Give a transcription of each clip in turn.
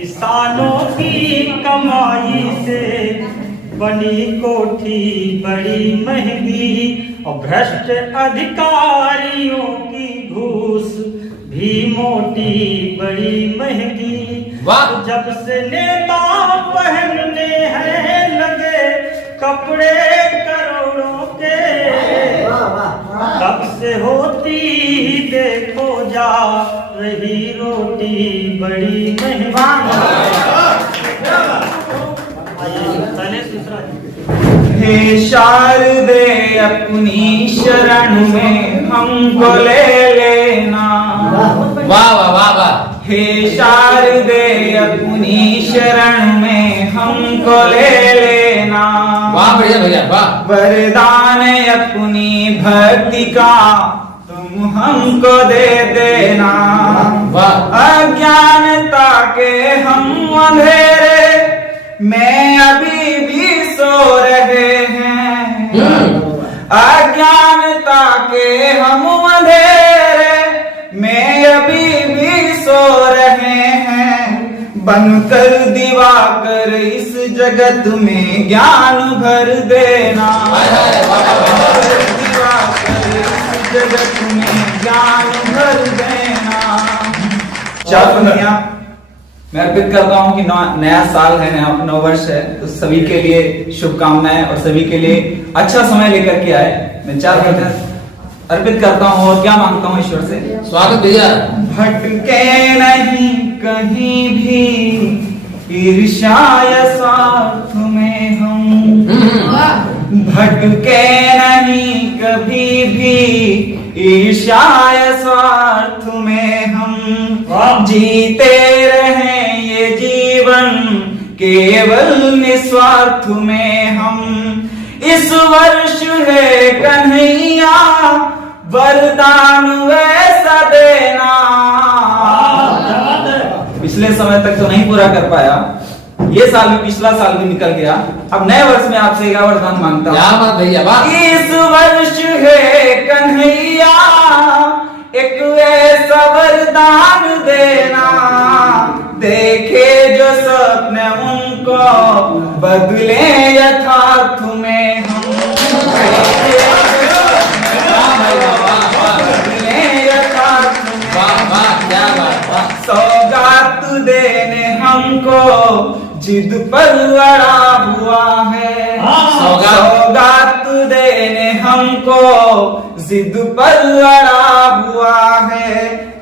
किसानों की कमाई से बनी कोठी बड़ी महंगी और भ्रष्ट अधिकारियों की घूस भी मोटी बड़ी महंगी। जब से नेता पहनने हैं लगे कपड़े करोड़ों के, तब से होती ही देखो जा रही रोटी बड़ी महंगी। हे शारदे अपनी शरण में हमको ले लेना। वाह वाह वाह वाह। हे शारदे अपनी शरण में हमको ले लेना। वाह बढ़िया भैया वाह। वरदान अपनी भक्ति का तुम हमको दे देना। वाह। अज्ञानता के हम अंधेरे में अभी भी सो रहे हैं। अज्ञानता के हम अंधेरे में अभी भी सो रहे हैं। बनकर दिवाकर इस जगत में ज्ञान भर देना। दिवाकर इस जगत में ज्ञान भर देना। चार पंक्तियां मैं अर्पित करता हूं कि नया साल है, नया वर्ष है, तो सभी के लिए शुभकामनाएं और सभी के लिए अच्छा समय लेकर के आए। मैं चार पंक्तियां अर्पित करता हूं और क्या मांगता हूं ईश्वर से। स्वागत भैया। भटके नहीं कहीं भी ईर्ष्या या स्वार्थ में हम। भटके नहीं कभी भी ईर्ष्या या स्वार्थ में हम। जीते रहे ये जीवन केवल निस्वार्थ में हम। इस वर्ष है कन्हैया वरदान वैसा देना। पिछले समय तक तो नहीं पूरा कर पाया, ये साल भी पिछला साल भी निकल गया, अब नए वर्ष में आपसे क्या वरदान मांगता हूँ भैया वाह। इस वर्ष है कन्हैया एक ऐसा वरदान देना। देखे जो सपने उनको बदले यथार्थ में हम। बदले यथार्थ में सौगात देने हमको जिद पर अड़ा हुआ है। सौगात देने हमको जिद पर अड़ा हुआ है।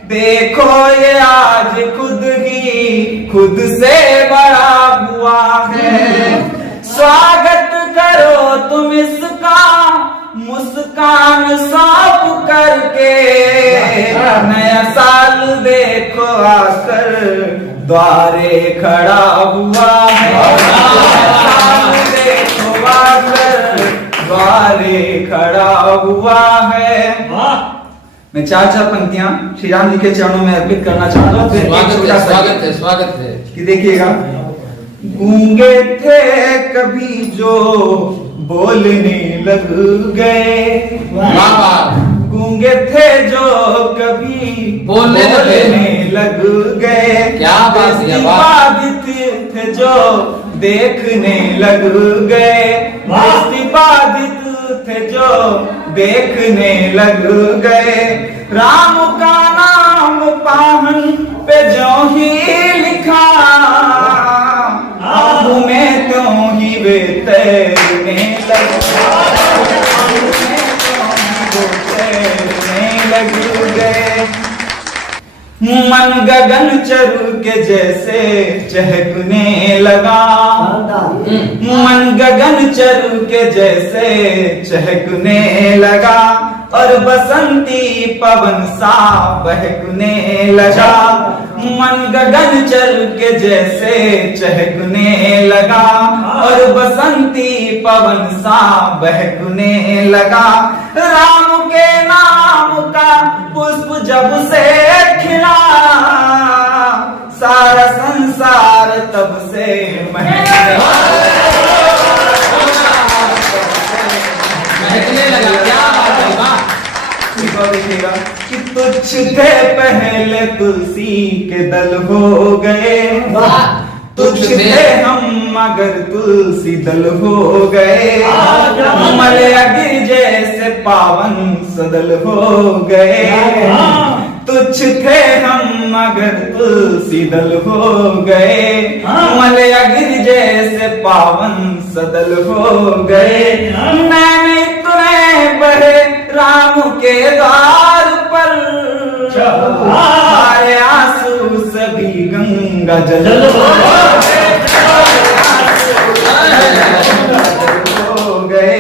देखो ये आज खुद से बड़ा हुआ है। स्वागत करो तुम इसका मुस्कान सौंप करके। नया साल देखो आकर द्वारे खड़ा हुआ है। नया साल देखो आकर द्वारे खड़ा हुआ है। मैं चार पंक्तियां श्री राम जी के चरणों में अर्पित करना चाहता हूँ। स्वागत है कि देखिएगा। गूंगे थे कभी जो बोलने लग गए। गूंगे थे जो कभी बोलने लग गए। क्या बाधित थे जो देखने लग गए। बाधित थे जो देखने लग गए। राम का नाम पाहन पे जो ही लिखा, में तो ही वे तैरने लग गए। मन गगन चरु के जैसे चहकने लगा। मन गगन चरु के जैसे चहकने लगा। और बसंती पवन सा बहकने लगा। मन गगन चरु के जैसे चहकने लगा। और बसंती पवन सा बहकने लगा। राम के नाम का पुष्प जब से खिला, सारा संसार तब से महकने लगा। क्या बात है। देखिएगा कि तुच्छ कुछ थे पहले तुलसी के दल हो गए, तुझ थे हम मगर तुलसी दल हो गए, मलयगी जैसे पावन सदल हो गए, तुझ थे हम मगर तुलसी दल हो गए, मलयगी जैसे पावन सदल हो गए, मैंने तुम्हें बहे राम के द्वार पर, सारे आंसू सभी गंगा जल हो गए।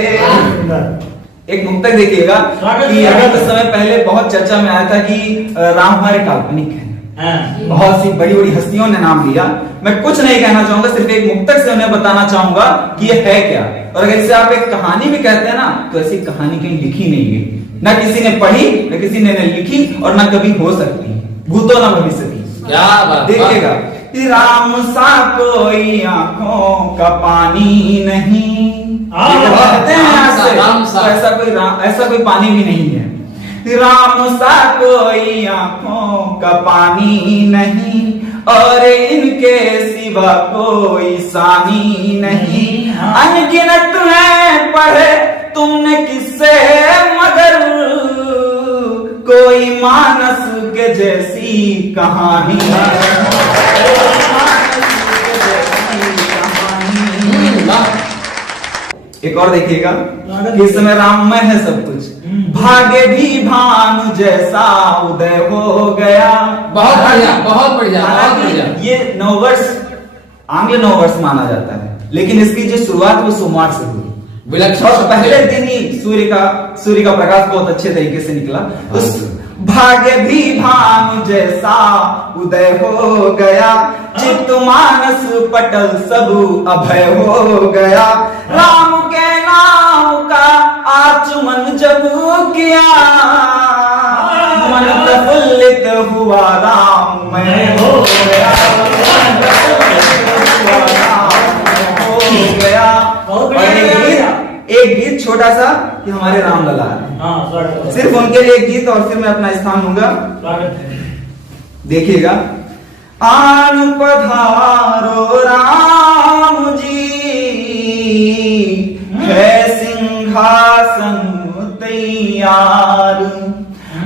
एक मुक्तक देखिएगा कि अभी कुछ समय पहले बहुत चर्चा में आया था कि राम हमारे काल्पनिक हैं, बहुत सी बड़ी बड़ी हस्तियों ने नाम लिया। मैं कुछ नहीं कहना चाहूंगा, सिर्फ एक मुक्तक से उन्हें बताना चाहूंगा कि ये है क्या। और अगर इसे आप एक कहानी भी कहते हैं ना, तो ऐसी कहानी कहीं लिखी नहीं है, ना किसी ने पढ़ी, ना किसी ने लिखी, और ना कभी हो सकती, भूतो ना भविष्य की। क्या बात, देखिएगा, राम सा कोई आंखों का पानी नहीं, कहते हैं ऐसा कोई पानी भी नहीं है। राम सा कोई आंखों का पानी नहीं, और इनके सिवा कोई सानी नहीं। अनगिनत है पढ़े तुमने किससे मगर, कोई मानस के जैसी कहानी, एक और देखिएगा कि इस समय राममय है सब कुछ, भाग्य भी भानु जैसा उदय हो गया। बहुत बढ़िया, बहुत बढ़िया, बहुत बढ़िया। ये नववर्ष आंग्ल नववर्ष माना जाता है, लेकिन इसकी जो शुरुआत वो सोमवार से हुई। और पहले दिन ही सूर्य का प्रकाश बहुत अच्छे तरीके से निकला। उस भाग्य भी भानु जैसा उदय हो गया, चित्त मानस पटल सब अभय हो गया। राम के नाम का आचमन जब किया, मन प्रफुल्लित हुआ राममय हो गया, एक गीत छोटा सा कि हमारे राम लला है, सिर्फ उनके लिए एक गीत, और फिर मैं अपना स्थान लूंगा। देखिएगा, आन पधारो राम जी, है सिंहासन तैयार।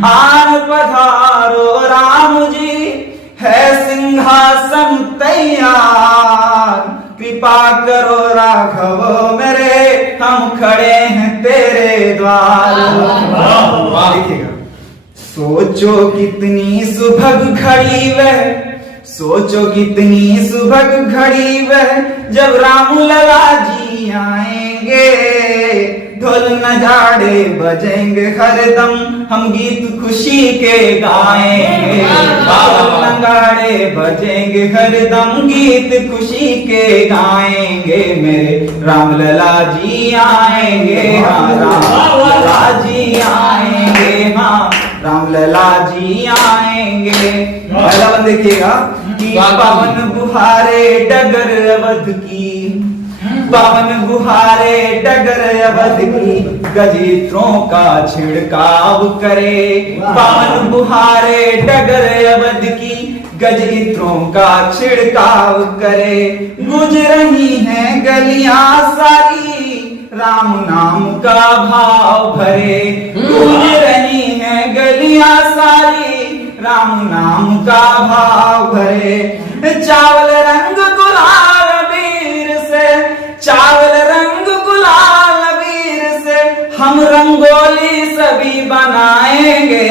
आन पधारो राम जी, है सिंहासन तैयार। कृपा करो राघव मेरे, हम खड़े हैं तेरे द्वार। देखिएगा, सोचो कितनी सुभग घड़ी वह, सोचो कितनी सुभग घड़ी वह, जब राम लला जी आएंगे। ढोल नगाड़े बजेंगे हरदम, हम गीत खुशी के गाएंगे। ढोल नगाड़े बजेंगे हरदम, गीत खुशी के गाएंगे। मेरे राम लला जी आएंगे, हाँ राम लला जी आएंगे, हाँ राम लला जी आएंगे। पहला बंद देखिएगा कि पावन बुहारे डगर अवध की, पावन बुहारे डगर अवध की, गजेत्रों का छिड़काव करे। पावन बुहारे डगर अवध की, गजेत्रों का छिड़काव करे। गुज रही हैं गलियां सारी, राम नाम का भाव भरे। गुज रही हैं गलियां सारी, राम नाम का भाव भरे। चावल रंग गुलाल वीर से, चावल रंग गुलाल वीर से, हम रंगोली सभी बनाएंगे।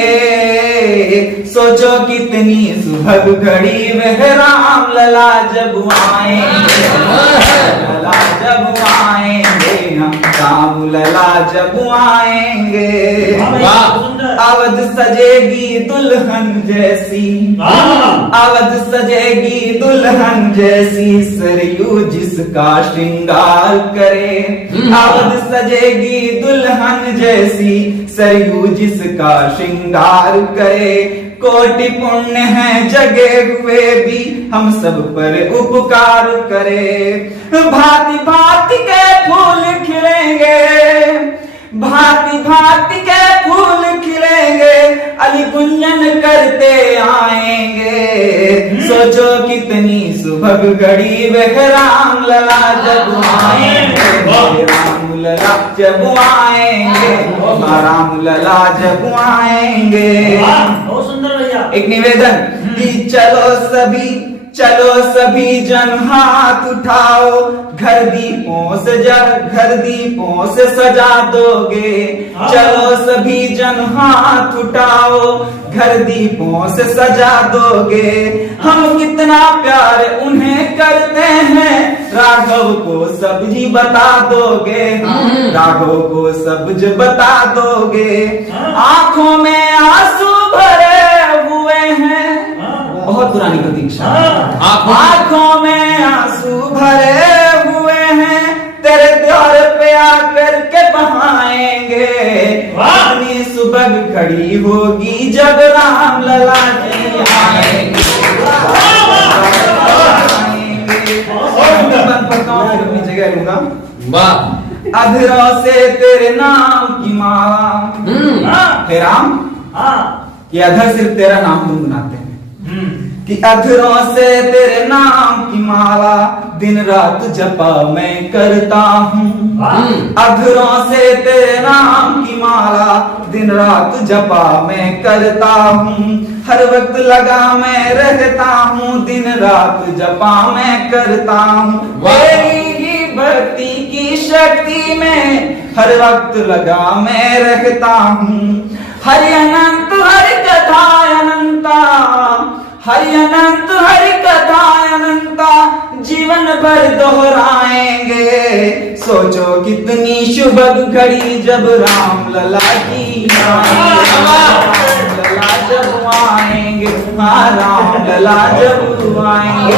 सोचो कितनी सुभग घड़ी वह, राम लला जब आएंगे, लला जब आएंगे, राम लला जब आएंगे। अवध सजेगी दुल्हन जैसी, अवध सजेगी दुल्हन जैसी, सरयू जिसका श्रृंगार करे। अवध सजेगी दुल्हन जैसी, सरयू जिसका श्रृंगार करे। कोटि पुण्य हैं जगे हुए भी, हम सब पर उपकार करे। भांति भांति के फूल खिलेंगे, भांति भांति के फूल खिलेंगे, अली गुंजन करते आएंगे। सोचो कितनी सुबह घड़ी वे राम लला जब आएंगे, राम लला जब आएंगे, राम लला जब आएंगे। बहुत सुंदर भैया। एक निवेदन कि चलो सभी जन हाथ उठाओ, घर दीपों से सजा दोगे। चलो सभी जन हाथ उठाओ, घर दीपों से सजा दोगे। हम कितना प्यार उन्हें करते हैं, राघव को सब्जी बता दोगे, राघव को सब्ज बता दोगे। आंखों में आंसू भरे हुए हैं, बहुत पुरानी प्रतीक्षा। आंखों में आंसू भरे हुए हैं, तेरे द्वार पे आकर के बहाएंगे। अपनी सुबह खड़ी होगी जब राम लला जी आएंगे। फिर अपनी जगह लूंगा। वाह। अधरों से तेरे नाम की माला, हे राम, ये अधर सिर्फ तेरा नाम गुनगुनाते हैं कि अधरों से तेरे नाम की माला दिन रात जपा मैं करता हूँ। अधरों से तेरे नाम की माला दिन रात जपा मैं करता हूँ। हर वक्त लगा मैं रहता हूँ, दिन रात जपा मैं करता हूँ। तेरी ही भक्ति की शक्ति में हर वक्त लगा मैं रहता हूँ। हरि अनंत हरि कथा अनंता, हरि अनंत हरि कथा अनंता, जीवन भर दोहराएंगे। सोचो कितनी शुभ घड़ी जब राम लला की आएंगे, राम लला जब आएंगे, हाँ राम लला जब आएंगे।